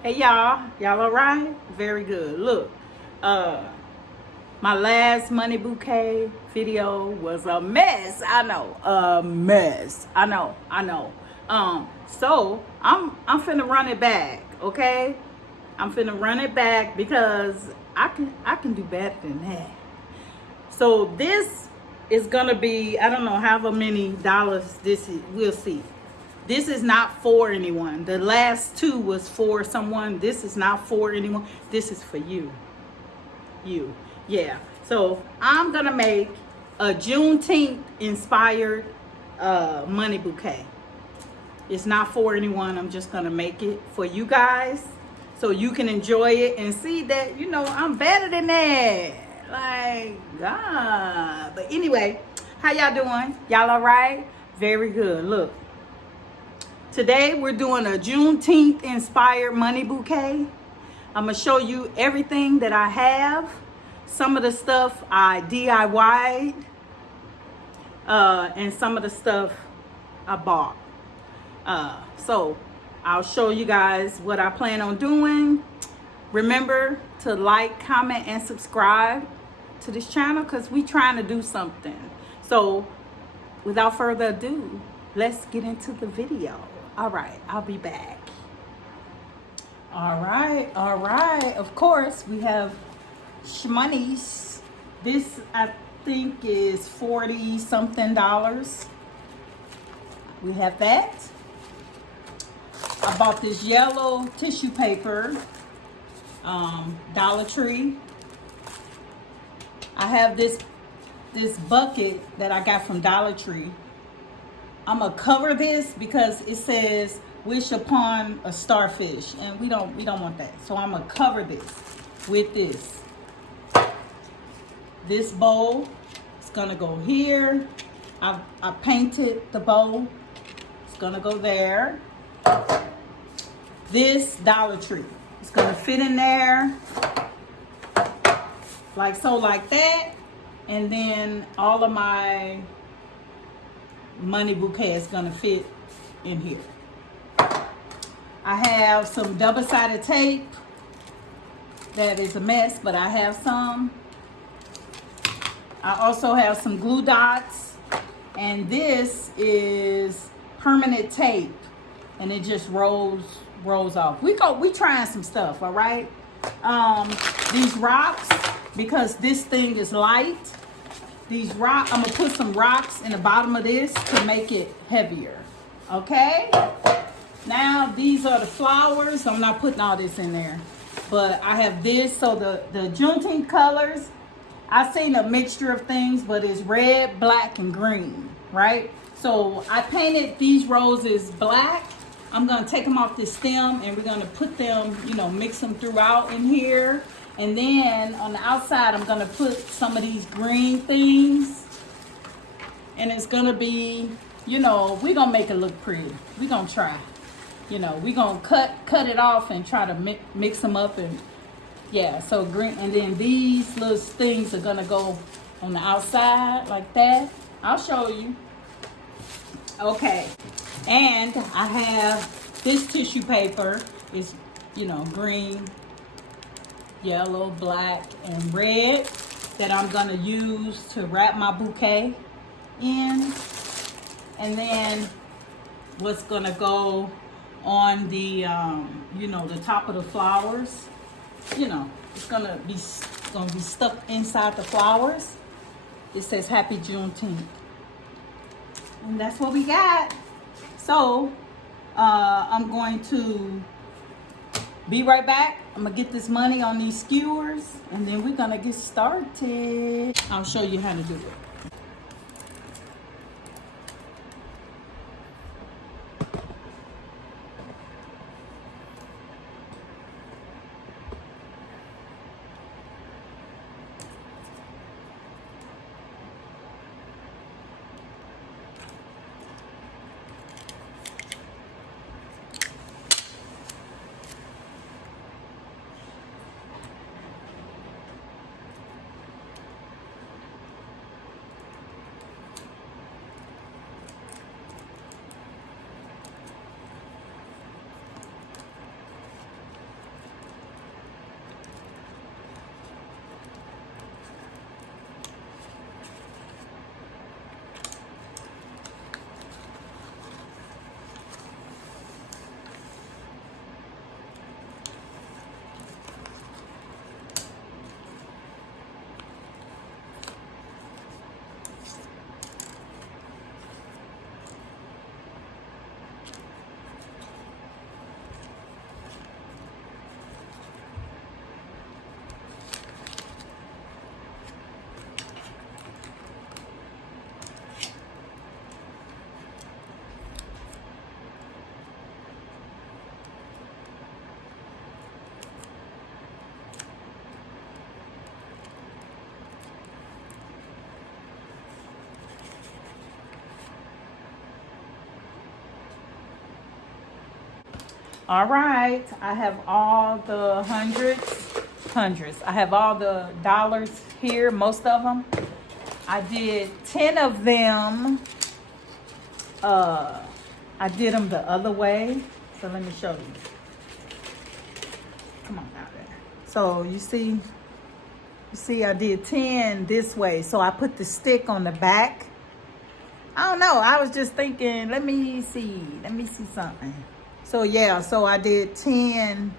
Hey y'all all right? Very good. Look, uh, my last Money Bouquet video was a mess. I know, a mess. I know. So I'm finna run it back, okay? I'm finna run it back because I can do better than that. So this is gonna be, I don't know however many dollars this is. We'll see. This is not for anyone. The last two was for someone. This is not for anyone. This is for you. You. Yeah. So I'm gonna make a Juneteenth inspired money bouquet. It's not for anyone. I'm just gonna make it for you guys so you can enjoy it and see that I'm better than that. Like God. But anyway, how y'all doing? Y'all all right? Very good. Look. Today we're doing a Juneteenth inspired money bouquet. I'm gonna show you everything that I have. Some of the stuff I DIY'd, and some of the stuff I bought. So I'll show you guys what I plan on doing. Remember to like, comment, and subscribe to this channel because we trying to do something. So without further ado, let's get into the video. All right, I'll be back. All right. Of course, we have shmonies. This, I think, is $40 something. We have that. I bought this yellow tissue paper, Dollar Tree. I have this bucket that I got from Dollar Tree. I'm gonna cover this because it says wish upon a starfish, and we don't want that. So I'm gonna cover this with this bowl. It's gonna go here. I painted the bowl. It's gonna go there. This Dollar Tree. It's gonna fit in there like so, like that, and then all of my money bouquet is gonna fit in here. I have some double-sided tape that is a mess, but I have some. I also have some glue dots, and this is permanent tape, and it just rolls off. We trying some stuff, all right? These rocks, because this thing is light. These rocks, I'm gonna put some rocks in the bottom of this to make it heavier. Okay? Now these are the flowers. I'm not putting all this in there, but I have this. So the Juneteenth colors, I've seen a mixture of things, but it's red, black, and green, right? So I painted these roses black. I'm gonna take them off the stem and we're gonna put them, mix them throughout in here. And then on the outside, I'm gonna put some of these green things. And it's gonna be, we're gonna make it look pretty. We're gonna try. We're gonna cut it off and try to mix them up. And yeah, so green. And then these little things are gonna go on the outside like that. I'll show you. Okay. And I have this tissue paper. It's, green, yellow, black, and red that I'm gonna use to wrap my bouquet in. And then what's gonna go on the the top of the flowers, it's gonna be stuck inside the flowers. It says Happy Juneteenth, and that's what we got. So I'm going to be right back. I'm gonna get this money on these skewers, and then we're gonna get started. I'll show you how to do it. All right, I have all the hundreds. I have all the dollars here, most of them. I did 10 of them. I did them the other way. So let me show you. Come on out there. So you see I did 10 this way. So I put the stick on the back. I don't know. I was just thinking, let me see something. So yeah, so I did 10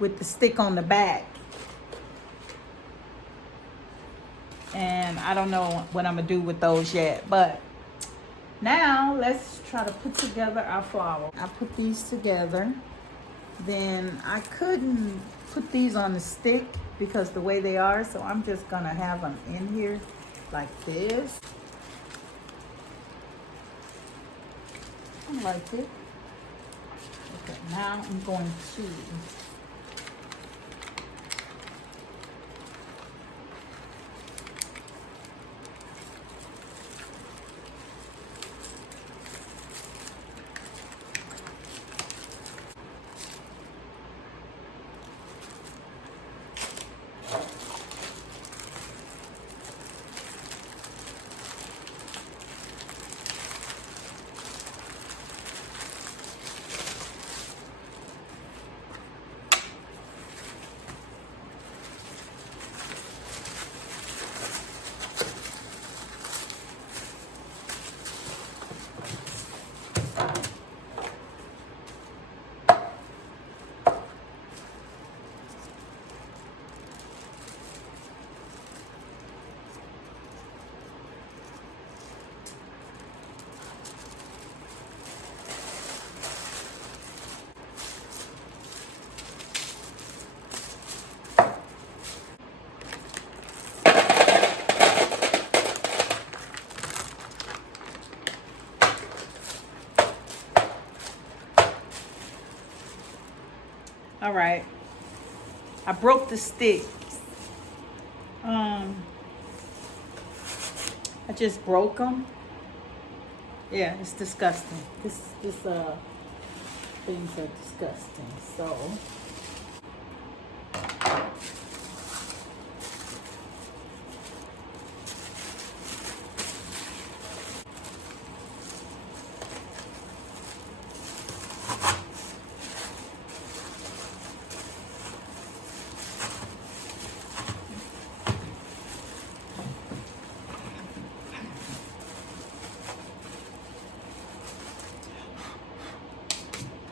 with the stick on the back. And I don't know what I'm gonna do with those yet, but now let's try to put together our flower. I put these together. Then I couldn't put these on the stick because the way they are, so I'm just gonna have them in here like this. I like it. Okay, now I'm going to all right. I broke the sticks. I just broke them. Yeah, it's disgusting. This things are disgusting. So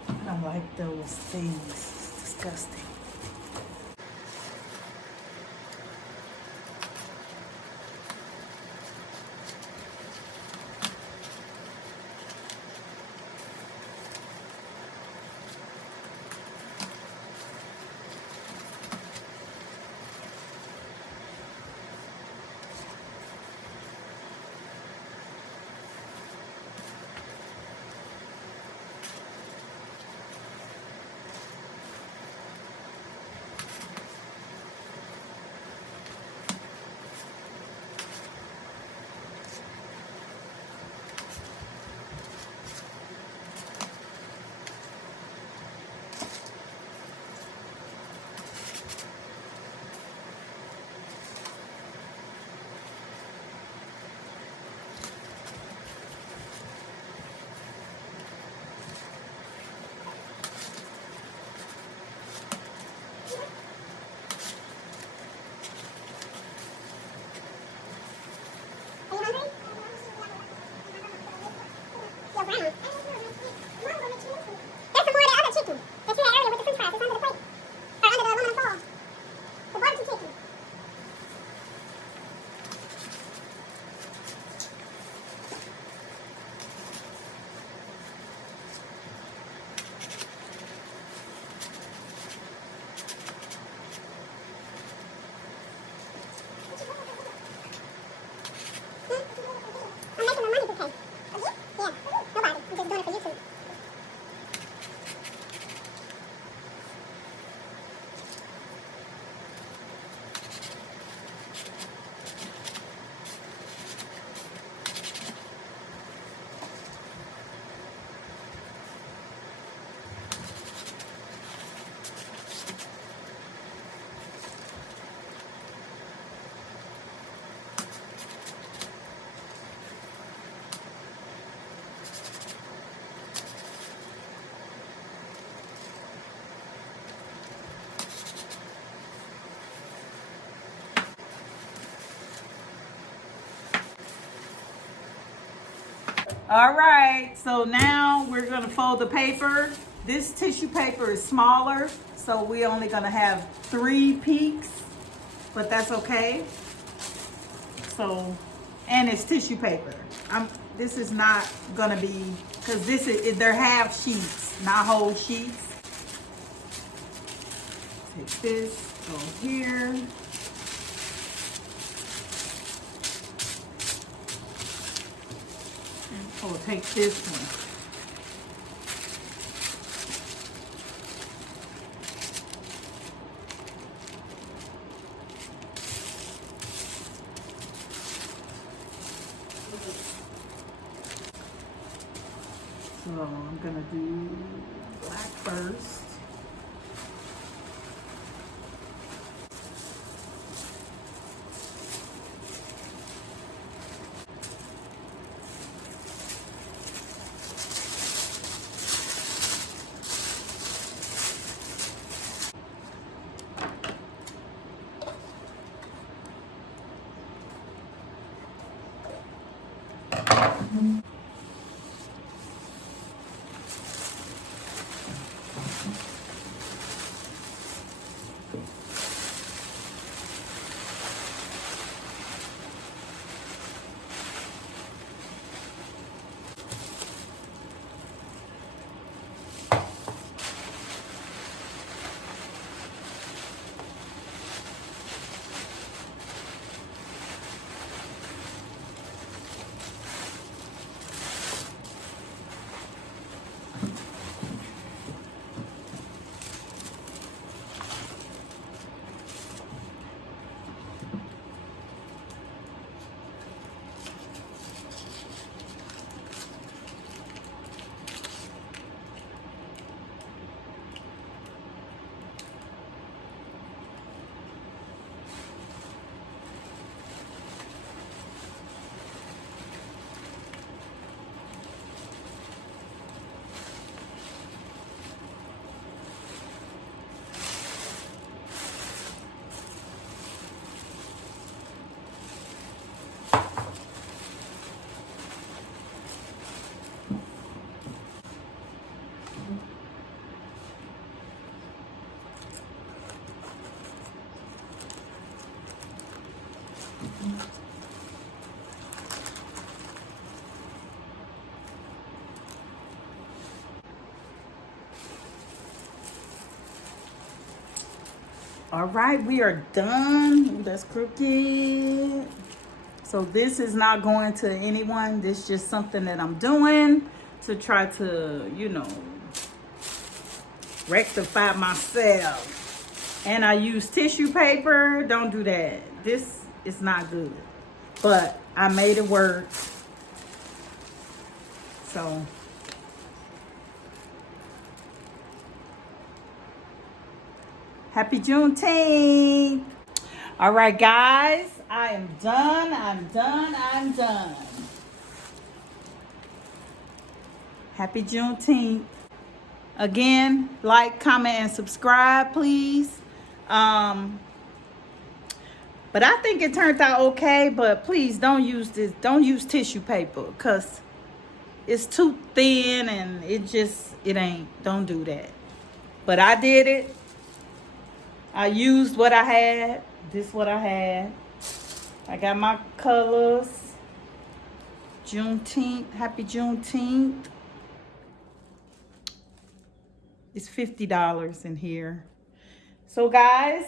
I don't like those things. It's disgusting. All right, so now we're gonna fold the paper. This tissue paper is smaller, so we're only gonna have 3 peaks, but that's okay. So, and it's tissue paper. This is not gonna be, because they're half sheets, not whole sheets. Take this, go here. Oh, take this one. So I'm gonna do black first. All right, we are done. Ooh, that's crooked. So this is not going to anyone. This is just something that I'm doing to try to, you know, rectify myself. And I use tissue paper. Don't do that. This is not good. But I made it work. So happy Juneteenth. All right, guys, I am done. I'm done. Happy Juneteenth. Again, like, comment, and subscribe, please. But I think it turned out okay, but please don't use this. Don't use tissue paper because it's too thin and it ain't. Don't do that. But I did it. I used what I had. This is what I had. I got my colors. Juneteenth. Happy Juneteenth. It's $50 in here. So guys,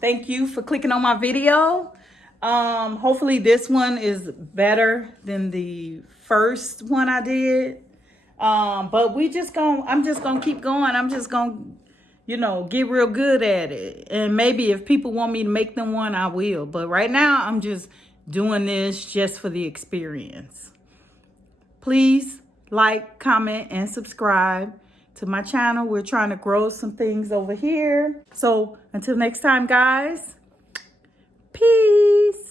thank you for clicking on my video. Hopefully this one is better than the first one I did. But I'm just gonna keep going. I'm just gonna, you know, get real good at it. And maybe if people want me to make them one, I will. But right now, I'm just doing this just for the experience. Please like, comment, and subscribe to my channel. We're trying to grow some things over here. So until next time, guys, peace.